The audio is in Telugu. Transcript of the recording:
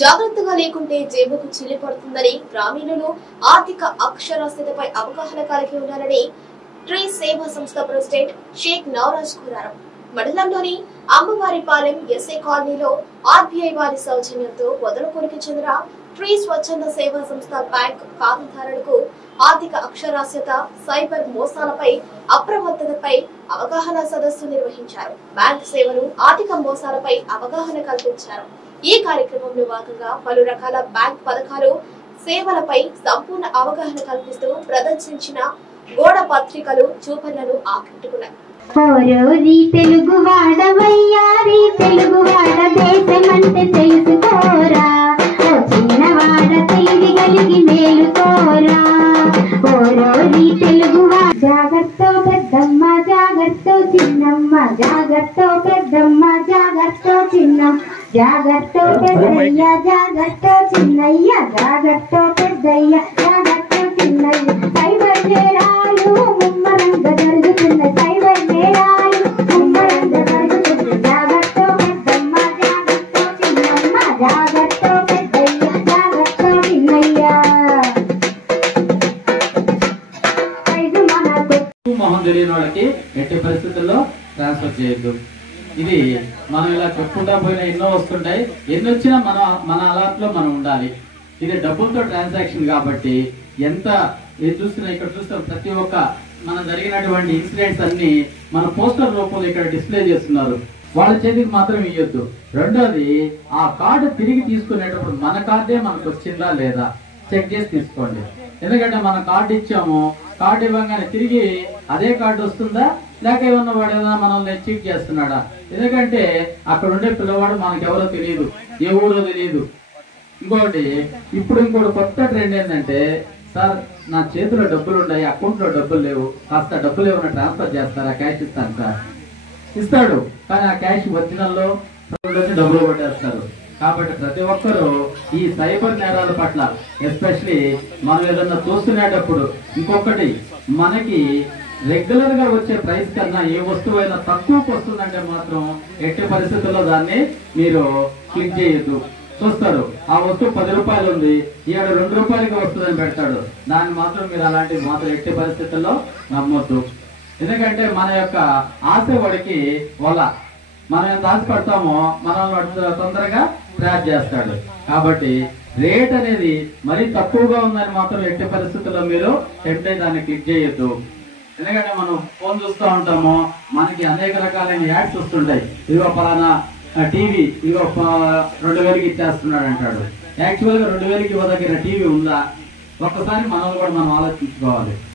జాగ్రత్తగా లేకుంటే జేబుకు చిల్లిపడుతుందని గ్రామీణులు ఆర్థిక అక్షరాస్యతపై అవగాహన కలిగి ఉండాలని ట్రీ సేవా సంస్థ ప్రెసిడెంట్ షేక్ నవరాజ్ కోరారు. మండలంలోని అమ్మవారిపాలెం ఎస్ఏ కాలనీలో ఆర్బీఐ వారి సౌజన్యంతో పొదలకూరుకి చెందిన ట్రీ స్వచ్ఛంద సేవా సంస్థ బ్యాంక్ ఖాతాదారులకు ఆర్థిక అక్షరాస్యత, సైబర్ మోసాలపై అప్రమత్తతపై అవగాహన సదస్సు నిర్వహించారు. బ్యాంక్ సేవలు, ఆర్థిక మోసాలపై అవగాహన కల్పించారు. ఈ కార్యక్రమంలో భాగంగా పలు రకాల బ్యాంక్ పథకాలు, సేవలపై సంపూర్ణ అవగాహన కల్పిస్తూ ప్రదర్శించిన గోడ పత్రికలు చూపర్లను ఆకట్టుకున్నాయి. తెలుగు వాడవయ్యారి తెలుగు వాడ దేశమంటే తెలుసుకోరా, ఓ చిన్నవాడ తెలివి కలిగి మేలుకోరా, ఓరోరి తెలుగు జాగ్రత్త పెద్దమ్మ జాగ్రత్త చిన్నమ్మ, జాగ్రత్త పెద్దమ్మ జాగ్రత్త చిన్నమ్మ, జాగ్రత్త పెద్దయ్య జాగ్రత్త చిన్నయ్య, జాగ్రత్త పెద్దయ్య జాగ్రత్త చిన్నయ్య. సైబర్ నేరాలు ముమ్మరంగా జరుగుతున్నాయి, సైబర్ నేరాలు ముమ్మరంగా జరుగుతున్నాయి. జాగ్రత్త పెద్దమ్మ జాగ్రత్త చిన్నమ్మ, జాగ్రత్త పెద్దయ్య జాగ్రత్త చిన్నయ్య. మొహం తెలియని వాళ్ళకి ఎట్టి పరిస్థితుల్లో ట్రాన్స్ఫర్ చేయొద్దు. ఇది మనం ఇలా చెప్పుకుంటా పోయినా ఎన్నో వస్తుంటాయి, ఎన్ని వచ్చినా మన అలాట్ లో మనం ఉండాలి. ఇది డబ్బులతో ట్రాన్సాక్షన్ కాబట్టి ఎంత చూస్తున్నా ఇక్కడ చూస్తున్న ప్రతి ఒక్క మన జరిగినటువంటి ఇన్సిడెంట్స్ అన్ని మన పోస్టర్ రూపంలో ఇక్కడ డిస్ప్లే చేస్తున్నారు. వాళ్ళ చేతికి మాత్రం ఇవ్వద్దు. రెండోది, ఆ కార్డు తిరిగి తీసుకునేటప్పుడు మన కార్డే మనకు వచ్చిందా లేదా చెక్ చేసి తీసుకోండి. ఎందుకంటే మనం కార్డు ఇచ్చాము, కార్డు ఇవ్వగానే తిరిగి అదే కార్డు వస్తుందా లేక ఏమన్నా వాడు ఏదైనా మనల్ని చీట్ చేస్తున్నాడా? ఎందుకంటే అక్కడ ఉండే పిల్లవాడు మనకెవరో తెలియదు, ఏ ఊరో తెలియదు. ఇంకోటి ఇంకోటి కొత్త ట్రెండ్ ఏంటంటే, సార్ నా చేతిలో డబ్బులు ఉన్నాయి, అకౌంట్ లో డబ్బులు లేవు, కాస్త డబ్బులు ఏమైనా ట్రాన్స్ఫర్ చేస్తారా, క్యాష్ ఇస్తాను సార్. ఇస్తాడు, కానీ ఆ క్యాష్ ఒరిజినల్లో డబ్బులు కొట్టేస్తారు. కాబట్టి ప్రతి ఒక్కరూ ఈ సైబర్ నేరాల పట్ల ఎస్పెషలీ మనం ఏదన్నా చూస్తునేటప్పుడు, ఇంకొకటి మనకి రెగ్యులర్ గా వచ్చే ప్రైస్ కన్నా ఏ వస్తువైనా తక్కువకు వస్తుందంటే మాత్రం ఎట్టి పరిస్థితుల్లో దాన్ని మీరు క్లిక్ చేయొద్దు. చూస్తారు ఆ వస్తువు 10 రూపాయలు ఉంది, ఈడ 2 రూపాయలకి వస్తుందని పెడతాడు. దాన్ని మాత్రం మీరు అలాంటివి మాత్రం ఎట్టి పరిస్థితుల్లో నమ్మొద్దు. ఎందుకంటే మన యొక్క ఆశ వాడికి వల్ల మనం ఎంత ఆశపడతామో మనల్ని తొందరగా ట్రాప్ చేస్తాడు. కాబట్టి రేట్ అనేది మరీ తక్కువగా ఉందని మాత్రం ఎట్టి పరిస్థితుల్లో మీరు ఎప్పుడైతే దాన్ని క్లిక్ చేయొద్దు. ఎందుకంటే మనం ఫోన్ చూస్తూ ఉంటాము, మనకి అనేక రకాలైన యాడ్స్ వస్తుంటాయి. ఇదిగో పలానా టీవీ ఇదిగో 2000కి ఇచ్చేస్తున్నాడు అంటాడు. యాక్చువల్ గా 2000కి ఇవ్వదగిన టీవీ ఉందా? ఒక్కసారి మనం కూడా మనం ఆలోచించుకోవాలి.